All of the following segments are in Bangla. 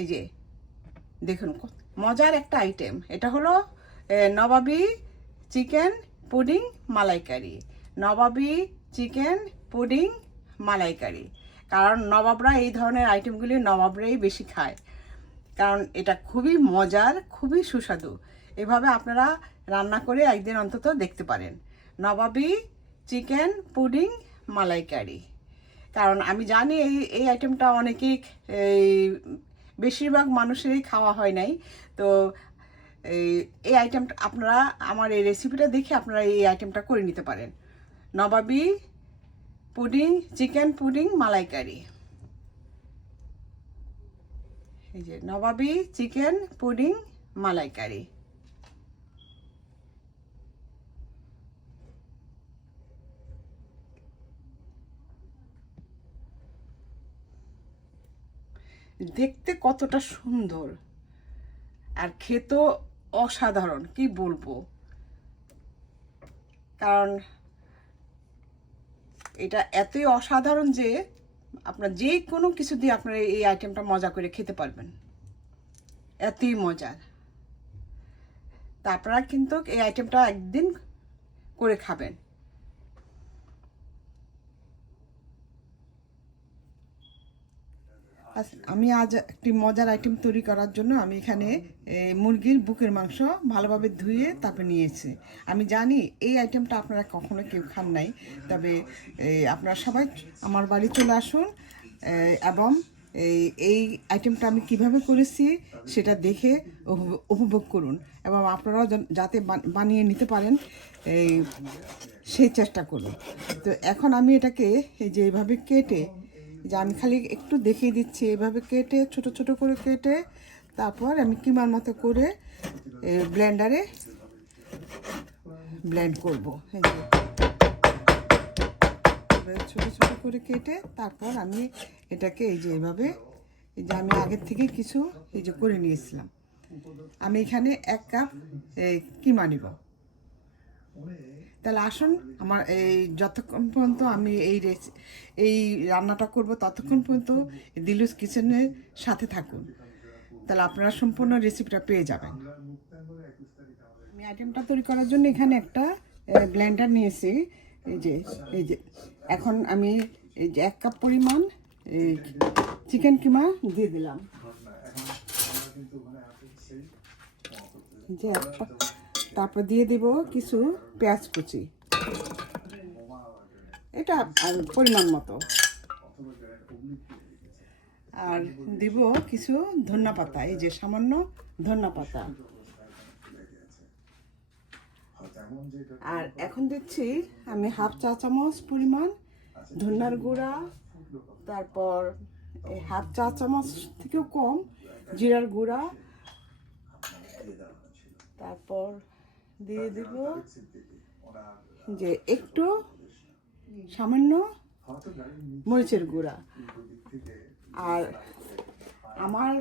এই যে, দেখুন মজার একটা আইটেম এটা হলো নবাবি chicken pudding malaikari. নবাবি chicken pudding malaikari. কারণ নবাবরা এই ধরনের আইটেমগুলি নবাবরাই বেশি খায়। কারণ এটা খুবই মজার, খুবই সুস্বাদু। এভাবে আপনারা রান্না করে একদিন অন্তত দেখতে পারেন। নবাবি চিকেন পুডিং মালাইকারি। কারণ আমি জানি এই এই আইটেমটা অনেকেই বেশিরভাগ মানুষেরই খাওয়া হয় নাই। তো, এই আইটেমটা আপনারা আমার এই রেসিপিটা দেখে আপনারা এই আইটেমটা করে নিতে পারেন। নবাবি পুডিং, চিকেন পুডিং, মালাইকারি। এই যে, নবাবি, চিকেন পুডিং, মালাইকারি। দেখতে কতটা সুন্দর আর খেতেও অসাধারণ, কি বলব? কারণ এটা এতই অসাধারণ যে আপনার যে কোনো কিছু দিয়ে আপনারা এই আইটেমটা মজা করে খেতে পারবেন। এতই মজার। তা আপনারা কিন্তু এই আইটেমটা একদিন করে খাবেন। আমি আজ একটি মজার আইটেম তৈরি করার জন্য আমি এখানে মুরগির বুকের মাংস ভালোভাবে ধুয়ে তারপরে নিয়েছি। আমি জানি এই আইটেমটা আপনারা কখনো কেউ খান নাই, তবে আপনারা সবাই আমার বাড়ি চলে আসুন এবং এই এই আইটেমটা আমি কীভাবে করেছি সেটা দেখে উপভোগ- করুন, এবং আপনারাও যাতে বান- বানিয়ে নিতে পারেন, এই, সেই চেষ্টা করুন। তো এখন আমি এটাকে এই কেটে যে আমি খালি একটু দেখিয়ে দিচ্ছি। এভাবে কেটে, ছোট ছোট করে কেটে, তারপর আমি কিমার মতো করে ব্লেন্ডারে ব্লেন্ড করব। ছোট ছোট করে কেটে, তারপর আমি এটাকে এই যে এভাবে, এই যে আমি আগের থেকে কিছু এই যে করে নিয়েছিলাম। আমি এখানে এক কাপ কিমা নিব। তাহলে আসুন, আমার এই যতক্ষণ পর্যন্ত আমি এই এই রান্নাটা করব ততক্ষণ পর্যন্ত দিলুস কিচেনের সাথে থাকুন। তাহলে আপনারা সম্পূর্ণ রেসিপিটা পেয়ে যাবেন। আমি আইটেমটা তৈরি করার জন্য এখানে একটা ব্লেন্ডার নিয়েছি। এই যে এই যে, এখন আমি এই যে এক কাপ পরিমাণ চিকেন কিমা দিয়ে দিলাম। যে তারপর দিয়ে দিব কিছু পেঁয়াজ কুচি। এটা আর পরিমাণ মতো। আর দিব কিছু ধন্যা পাতা, এই যে সামান্য ধন্যা পাতা। আর এখন দিচ্ছি আমি হাফ চা চামচ পরিমাণ ধন্যার গুঁড়া। তারপর হাফ চা চামচ থেকেও কম জিরার গুঁড়া। তারপর দিয়ে দিব যে একটু সামান্য মরিচের গুঁড়া। আর আমার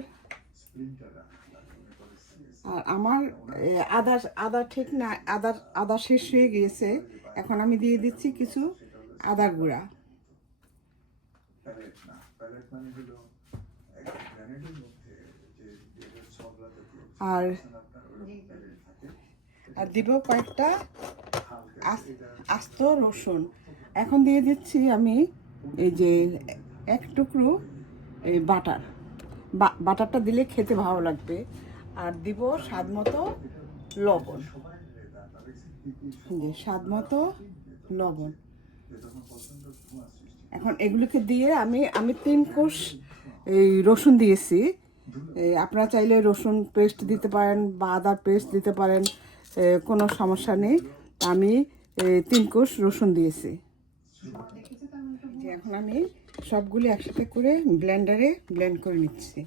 আর আমার আদা আদা ঠিক না আদা আদা শেষ হয়ে গিয়েছে। এখন আমি দিয়ে দিচ্ছি কিছু আদার গুঁড়া। আর আর দিব কয়েকটা আস- আস্ত রসুন। এখন দিয়ে দিচ্ছি আমি এই যে এক টুকরো এই বাটার। বাটারটা দিলে খেতে ভালো লাগবে। আর দিব স্বাদ মতো লবণ। স্বাদ মতো লবণ। এখন এগুলোকে দিয়ে আমি আমি তিন কোষ এই রসুন দিয়েছি। আপনারা চাইলে রসুন পেস্ট দিতে পারেন বা আদার পেস্ট দিতে পারেন। কোনো সমস্যা নেই। আমি তিন কোষ রসুন দিয়েছি। এখন আমি সবগুলি একসাথে করে ব্লেন্ডারে ব্লেন্ড করে নিচ্ছি।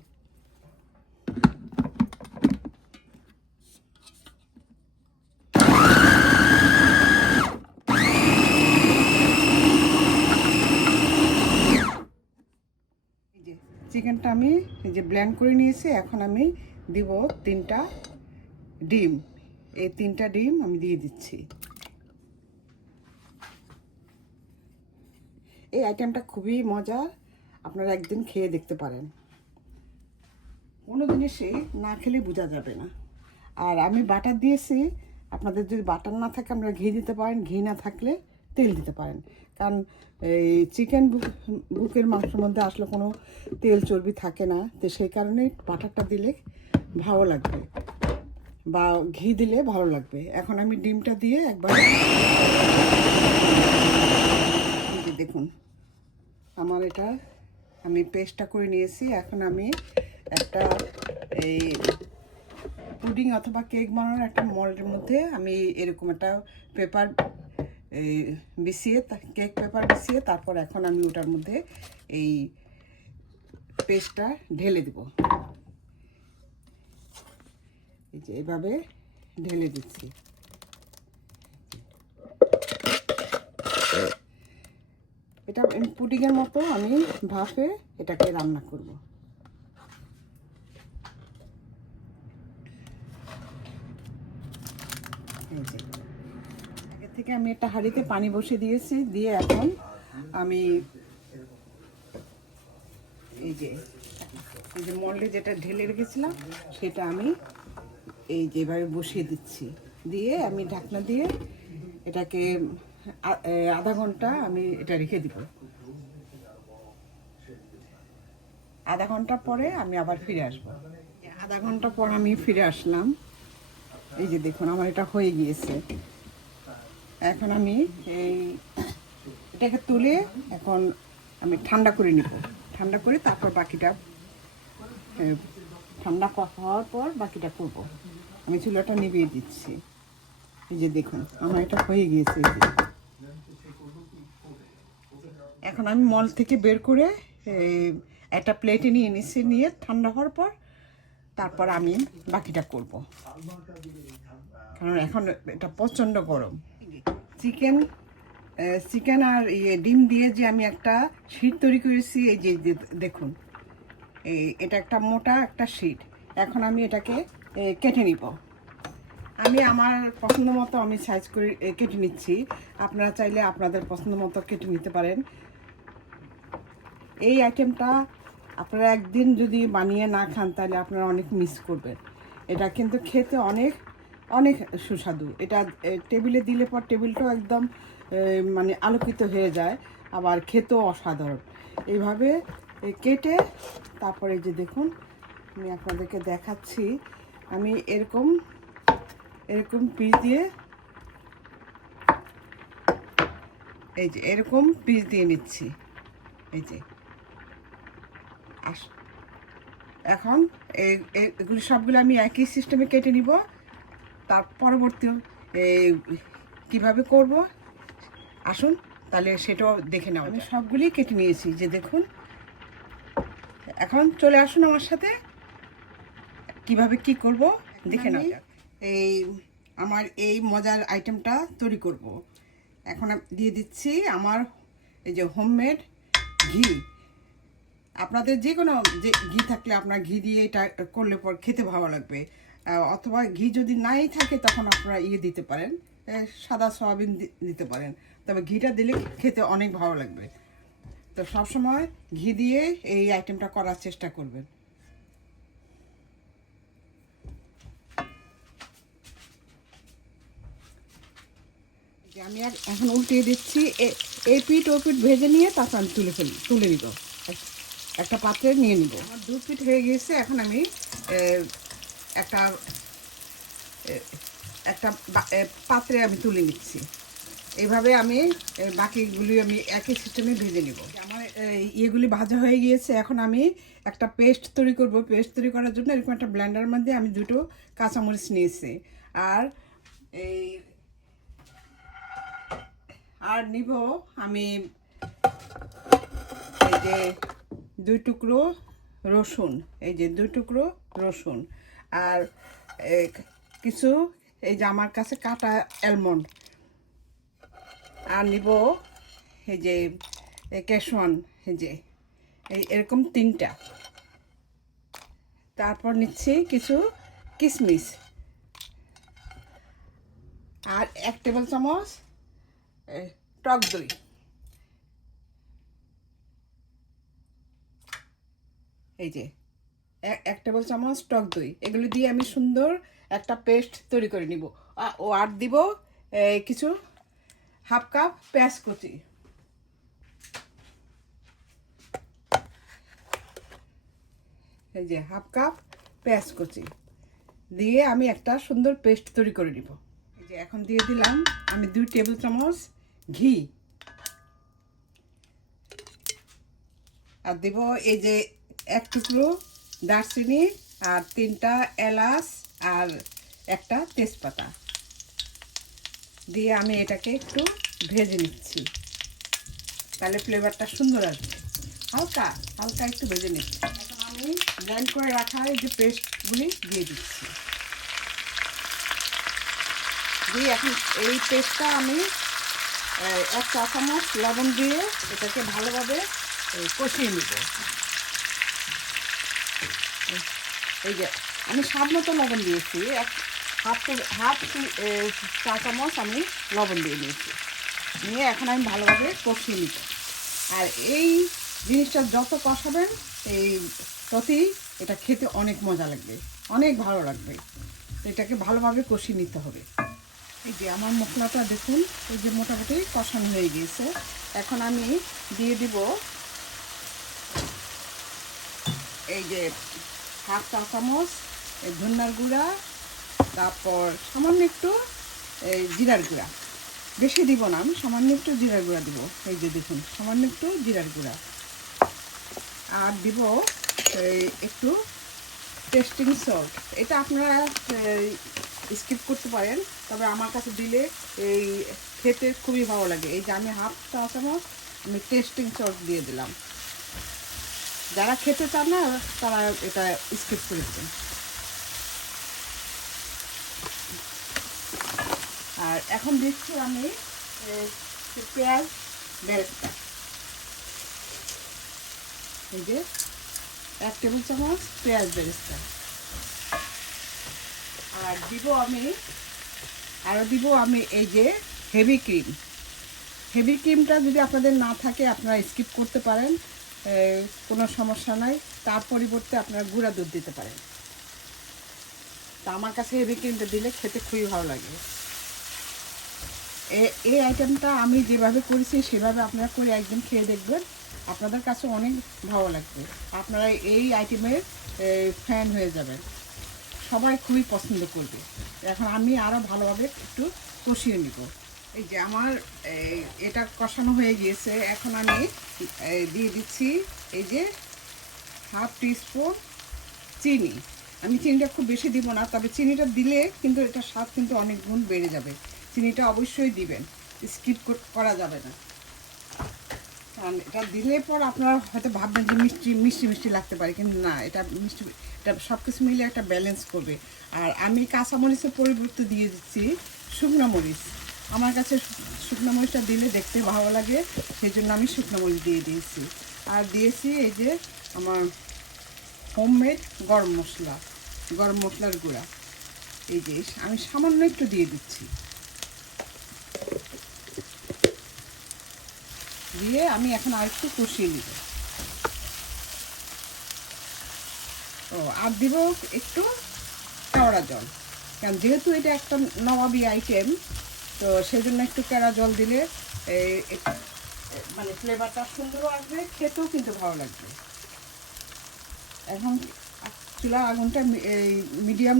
চিকেনটা আমি যে ব্লেন্ড করে নিয়েছি। এখন আমি দিব তিনটা ডিম। এই তিনটা ডিম আমি দিয়ে দিচ্ছি। এই আইটেমটা খুবই মজার আপনারা একদিন খেয়ে দেখতে পারেন। কোনো জিনিসই না খেলে বোঝা যাবে না। আর আমি বাটার দিয়েছি। আপনাদের যদি বাটার না থাকে আমরা ঘি দিতে পারেন। ঘি না থাকলে তেল দিতে পারেন। কারণ এই চিকেন বুকের মাংসের মধ্যে আসলে কোনো তেল চর্বি থাকে না। তো সেই কারণেই বাটারটা দিলে ভালো লাগবে। বা ঘি দিলে ভালো লাগবে। এখন আমি ডিমটা দিয়ে একবার দেখুন, আমার এটা আমি পেস্টটা করে নিয়েছি। এখন আমি একটা এই পুডিং অথবা কেক বানানোর একটা মল্ডের মধ্যে আমি এরকম একটা পেপার এই বিছিয়ে কেক পেপার বিছিয়ে তারপর এখন আমি ওটার মধ্যে এই পেস্টটা ঢেলে দেব। এই যে এভাবে ঢেলে দিচ্ছি। এটা পুডিংয়ের মতো আমি ভাপে এটাকে রান্না করব। এই যে। আগে থেকে আমি একটা হাঁড়িতে পানি বসিয়ে দিয়েছি, দিয়ে এখন আমি এই যে এই যে মল্ডে যেটা ঢেলে রেখেছিলাম, সেটা আমি এই যেভাবে বসিয়ে দিচ্ছি। দিয়ে আমি ঢাকনা দিয়ে এটাকে আধা ঘণ্টা আমি এটা রেখে দিব। আধা ঘণ্টা পরে আমি আবার ফিরে আসব। আধা ঘণ্টা পর আমি ফিরে আসলাম। এই যে দেখুন, আমার এটা হয়ে গিয়েছে। এখন আমি এই এটাকে তুলে এখন আমি ঠান্ডা করে নিব। ঠান্ডা করে তারপর বাকিটা ঠান্ডা হওয়ার পর বাকিটা করব। আমি চুলাটা নিভিয়ে দিচ্ছি। এই যে দেখুন, আমার এটা হয়ে গিয়েছে। এখন আমি মল থেকে বের করে একটা প্লেটে নিয়ে নিচ্ছি নিয়ে ঠান্ডা হওয়ার পর তারপর আমি বাকিটা করব। কারণ এখন এটা প্রচণ্ড গরম। চিকেন চিকেন আর ইয়ে ডিম দিয়ে যে আমি একটা শীট তৈরি করেছি, এই যে, দেখুন। এই, এটা একটা মোটা একটা শীট। এখন আমি এটাকে কেটে নিব। আমি আমার পছন্দ মতো আমি সাইজ করে কেটে নিচ্ছি। আপনারা চাইলে আপনাদের পছন্দ মতো কেটে নিতে পারেন। এই আইটেমটা আপনারা একদিন যদি বানিয়ে না খান, তাহলে আপনারা অনেক মিস করবেন। এটা কিন্তু খেতে অনেক অনেক সুস্বাদু। এটা টেবিলে দিলে পর টেবিলটাও একদম মানে আলোকিত হয়ে যায়, আবার খেতেও অসাধারণ। এইভাবে কেটে তারপরে যে দেখুন, আমি আপনাদেরকে দেখাচ্ছি। আমি এরকম এরকম পিস দিয়ে এই যে এরকম পিস দিয়ে নিচ্ছি। এই যে। আস এখন এগুলি সবগুলো আমি একই সিস্টেমে কেটে নিব। তার পরবর্তী এই, কীভাবে করব? আসুন তাহলে সেটাও দেখে নাও আমি সবগুলি কেটে নিয়েছি যে দেখুন। এখন চলে আসুন আমার সাথে। কীভাবে কি করব দেখে নাও এই আমার এই মজার আইটেমটা তৈরি করব। এখন আমি দিয়ে দিচ্ছি আমার এই যে হোমমেড ঘি। আপনাদের যে কোনো যে ঘি থাকলে আপনার ঘি দিয়ে এটা করলে পর খেতে ভালো লাগবে। অথবা ঘি যদি নাই থাকে তখন আপনারা ইয়ে দিতে পারেন। সাদা সয়াবিন দিতে পারেন। তবে ঘিটা দিলে খেতে অনেক ভালো লাগবে। তো সবসময় ঘি দিয়ে এই আইটেমটা করার চেষ্টা করবেন। আমি আর এখন উল্টিয়ে দিচ্ছি। এই পিঠ ও পিঠ ভেজে নিয়ে তারপর আমি তুলে ফেলি, তুলে নিব। একটা পাত্রে নিয়ে নিব। আমার দু পিঠ হয়ে গিয়েছে, এখন আমি একটা একটা পাত্রে আমি তুলে নিচ্ছি। এইভাবে আমি বাকিগুলি আমি একই সিস্টেমে ভেজে নিব। আমার ইয়েগুলি ভাজা হয়ে গিয়েছে, এখন আমি একটা পেস্ট তৈরি করব। পেস্ট তৈরি করার জন্য এরকম একটা ব্লেন্ডারের মধ্যে আমি দুটো কাঁচামরিচ নিয়েছি। আর এই আর নিব আমি এই যে দুই টুকরো রসুন, এই যে দুই টুকরো রসুন আর কিছু এই যে আমার কাছে কাটা অ্যালমন্ড। আর নিব এই যে ক্যাশওয়ান এই যে এই এরকম তিনটা। তারপর নিচ্ছি কিছু কিশমিশ আর এক টেবিল চামচ টক দই। এই যে এক- টেবিল চামচ টক দই। এগুলো দিয়ে আমি সুন্দর একটা পেস্ট তৈরি করে নিব। ও আর দিব কিছু হাফ কাপ পেঁয়াজ কুচি। এই যে, হাফ কাপ পেঁয়াজ কুচি। দিয়ে আমি একটা সুন্দর পেস্ট তৈরি করে নিব। এই যে, এখন দিয়ে দিলাম আমি দুই টেবিল চামচ ঘি। আর দেব এই যে এক টুকরো দারচিনি আর তিনটা এলাচ আর একটা তেজপাতা। দিয়ে আমি এটাকে একটু ভেজে নিচ্ছি। তাহলে ফ্লেভারটা সুন্দর আসবে। হালকা হালকা একটু ভেজে নিচ্ছি। আমি ব্লেন্ড করে রাখা এই যে পেস্টগুলি দিয়ে দিচ্ছি। দিয়ে এখন এই পেস্টটা আমি এক চা চামচ লবণ দিয়ে এটাকে ভালোভাবে কষিয়ে নিব। এই যে, আমি স্বাদ মতো লবণ দিয়েছি। এক হাফ হাফ চা চামচ আমি লবণ দিয়ে নিয়েছি নিয়ে এখন আমি ভালোভাবে কষিয়ে নিব। আর এই জিনিসটা যত কষাবেন, এই ততই এটা খেতে অনেক মজা লাগবে, অনেক ভালো লাগবে। এটাকে ভালোভাবে কষিয়ে নিতে হবে। এই যে আমার মশলাটা দেখুন, এই যে মোটামুটি কষানো হয়ে গিয়েছে। এখন আমি দিয়ে দিব এই যে হাফ চা চামচ ধন্যার গুঁড়া, তারপর সামান্য একটু এই জিরার গুঁড়া। বেশি দিব না, আমি সামান্য একটু জিরার গুঁড়া দিব। এই যে দেখুন, সামান্য একটু জিরার গুঁড়া। আর দিব একটু টেস্টিং সল্ট। এটা আপনারা স্কিপ করতে পারেন, তবে আমার কাছে দিলে এই খেতে খুবই ভালো লাগে। এই যে আমি হাফ চা চামচ, আমি টেস্টিং সল্ট দিয়ে দিলাম। যারা খেতে চান না, তারা এটা স্কিপ করে দেবেন। আর এখন দিচ্ছি আমি পেঁয়াজ বেরেস্তা। এই যে এক টেবিল চামচ পেঁয়াজ বেরেস্তা। আর দিব আমি আরও দিব আমি এই যে হেভি ক্রিম হেভি ক্রিমটা যদি আপনাদের না থাকে, আপনারা স্কিপ করতে পারেন কোনো সমস্যা নাই। তার পরিবর্তে আপনারা গুঁড়া দুধ দিতে পারেন। তা আমার কাছে হেভি ক্রিমটা দিলে খেতে খুবই ভালো লাগে। এই আইটেমটা আমি যেভাবে করেছি, সেভাবে আপনারা করে একদিন খেয়ে দেখবেন। আপনাদের কাছে অনেক ভালো লাগবে। আপনারা এই আইটেমের ফ্যান হয়ে যাবেন। সবাই খুবই পছন্দ করবে। এখন আমি আরও ভালোভাবে একটু কষিয়ে নিব। এই যে আমার এটা কষানো হয়ে গিয়েছে। এখন আমি দিয়ে দিচ্ছি এই যে হাফ টিস্পুন চিনি। আমি চিনিটা খুব বেশি দিব না, তবে চিনিটা দিলে কিন্তু এটা স্বাদ কিন্তু অনেক গুণ বেড়ে যাবে। চিনিটা অবশ্যই দিবেন, স্কিপ করা যাবে না। কারণ এটা দিলে পর আপনারা হয়তো ভাববেন যে মিষ্টি মিষ্টি মিষ্টি লাগতে পারে, কিন্তু না, এটা মিষ্টি এটা সব কিছু মিলে একটা ব্যালেন্স করবে। আর আমি কাঁচামরিচের পরিবর্তে দিয়ে দিচ্ছি শুকনো মরিচ। আমার কাছে শুকনো মরিচটা দিলে দেখতে ভালো লাগে সেই জন্য আমি শুকনো মরিচ দিয়ে দিয়েছি। আর দিয়েছি এই যে আমার হোমমেড গরম মশলা, গরম মশলার গুঁড়া। এই যে, আমি সামান্য একটু দিয়ে দিচ্ছি। দিয়ে আমি এখন আর একটু কষিয়ে নিব। ও, আর দিব একটু কেওড়া জল। কারণ যেহেতু এটা একটা নবাবি আইটেম তো সেই জন্য একটু কেওড়া জল দিলে মানে ফ্লেভারটা সুন্দরও আসবে, খেতেও কিন্তু ভালো লাগবে। এখন চুলার আগুনটা এই মিডিয়াম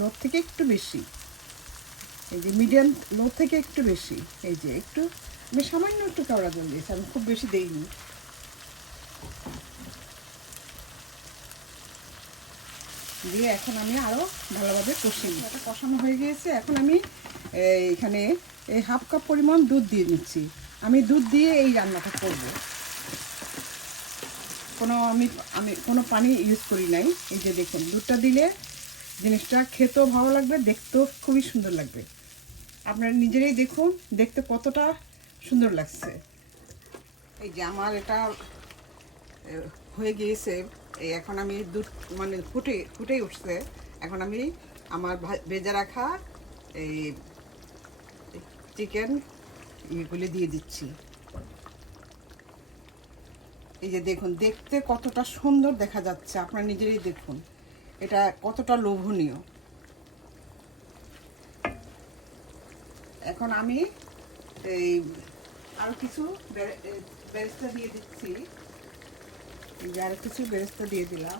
লো থেকে একটু বেশি। এই যে মিডিয়াম লো থেকে একটু বেশি। এই যে একটু, আমি সামান্য একটু কেওড়া জল দিয়েছি, আমি খুব বেশি দেইনি। দিয়ে এখন আমি আরও ভালোভাবে কষিয়ে নিই এটা কষানো হয়ে গিয়েছে। এখন আমি এখানে এই হাফ কাপ পরিমাণ দুধ দিয়ে নিচ্ছি। আমি দুধ দিয়ে এই রান্নাটা করব। কোনো আমি আমি কোনো পানি ইউজ করি নাই। এই যে দেখুন, দুধটা দিলে জিনিসটা খেতেও ভালো লাগবে, দেখতেও খুবই সুন্দর লাগবে। আপনারা নিজেরাই দেখুন, দেখতে কতটা সুন্দর লাগছে। এই যে আমার এটা হয়ে গিয়েছে। এই এখন আমি দুধ মানে ফুটে, ফুটেই উঠছে। এখন আমি আমার ভেজে রাখা এই চিকেন ইয়েগুলি দিয়ে দিচ্ছি। এই যে দেখুন, দেখতে কতটা সুন্দর দেখা যাচ্ছে, আপনারা নিজেরাই দেখুন। এটা কতটা লোভনীয়। এখন আমি এই আরও কিছু বেরে- বেরেস্তা দিয়ে দিচ্ছি। এই আরও কিছু বেরেস্তা দিয়ে দিলাম।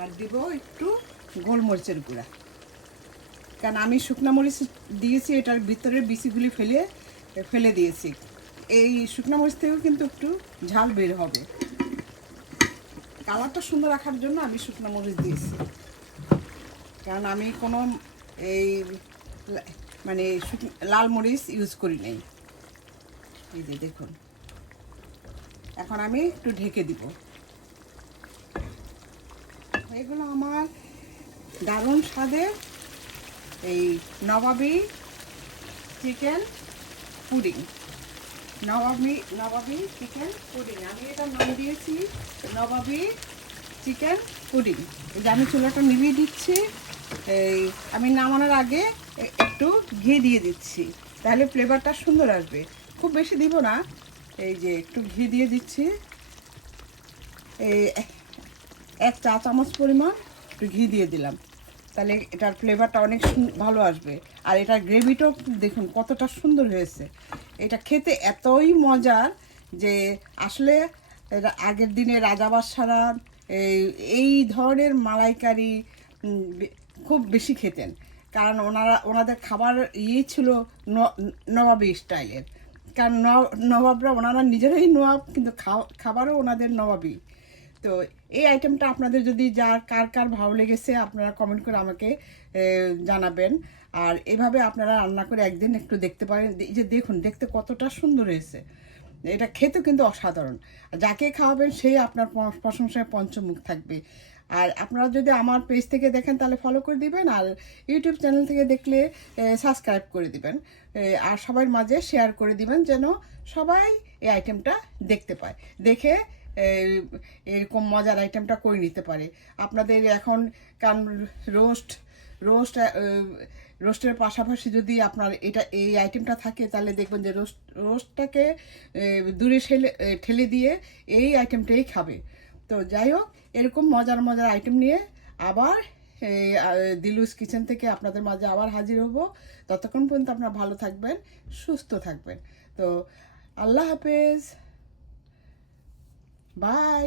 আর দিব একটু গোলমরিচের গুঁড়া। কারণ আমি শুকনো মরিচ দিয়েছি, এটার ভিতরের বিচিগুলি ফেলে ফেলে দিয়েছি। এই শুকনো মরিচ থেকেও কিন্তু একটু ঝাল বের হবে। কালারটা সুন্দর রাখার জন্য আমি শুকনো মরিচ দিয়েছি। কারণ আমি কোনো এই মানে লাল মরিচ ইউজ করি নাই। এই যে দেখুন। এখন আমি একটু ঢেকে দিব। এগুলো আমার দারুণ স্বাদের এই নবাবি চিকেন পুডিং। নবাবি নবাবি chicken pudding. আমি এটা নাম দিয়েছি নবাবি চিকেন পুডিং। এই যে আমি চুলাটা নিভিয়ে দিচ্ছি, এই আমি নামানোর আগে একটু ঘি দিয়ে দিচ্ছি, তাহলে ফ্লেভারটা সুন্দর আসবে। খুব বেশি দিব না এই যে একটু ঘি দিয়ে দিচ্ছি। এই এক চা চামচ পরিমাণ একটু ঘি দিয়ে দিলাম। তাহলে এটার ফ্লেভারটা অনেক ভালো আসবে। আর এটার গ্রেভিটাও দেখুন কতটা সুন্দর হয়েছে। এটা খেতে এতই মজার যে আসলে আগের দিনে রাজাবাসারা এই এই ধরনের মালাইকারি খুব বেশি খেতেন। কারণ ওনারা, ওনাদের খাবার ইয়ে ছিল নবাবী স্টাইলের কারণ নবাবরা ওনারা নিজেরাই নবাব, কিন্তু খাবারও ওনাদের নবাবই। তো এই আইটেমটা আপনাদের যদি যার, কার কার ভালো লেগেছে, আপনারা কমেন্ট করে আমাকে জানাবেন। আর এভাবে আপনারা রান্না করে একদিন একটু দেখতে পারেন। এই যে দেখুন, দেখতে কতটা সুন্দর হয়েছে। এটা খেতে কিন্তু অসাধারণ। যাকে খাওয়াবেন, সেই আপনার প্রশংসায় পঞ্চমুখ থাকবে। আর আপনারা যদি আমার পেজ থেকে দেখেন, তাহলে ফলো করে দিবেন আর ইউটিউব চ্যানেল থেকে দেখলে সাবস্ক্রাইব করে দিবেন। আর সবার মাঝে শেয়ার করে দিবেন যেন সবাই এই আইটেমটা দেখতে পায়। দেখে এরকম মজার আইটেমটা করে নিতে পারে। আপনাদের এখন কারণ রোস্ট রোস্ট রোস্টের পাশাপাশি যদি আপনার এটা, এই আইটেমটা থাকে, তাহলে দেখবেন যে রোস্ট রোস্টটাকে দূরে ঠেলে ঠেলে দিয়ে এই আইটেমটাই খাবে। তো যাই হোক, এরকম মজার মজার আইটেম নিয়ে আবার দিলুস কিচেন থেকে আপনাদের মাঝে আবার হাজির হব। ততক্ষণ পর্যন্ত আপনারা ভালো থাকবেন, সুস্থ থাকবেন। তো আল্লাহ হাফেজ। বাই।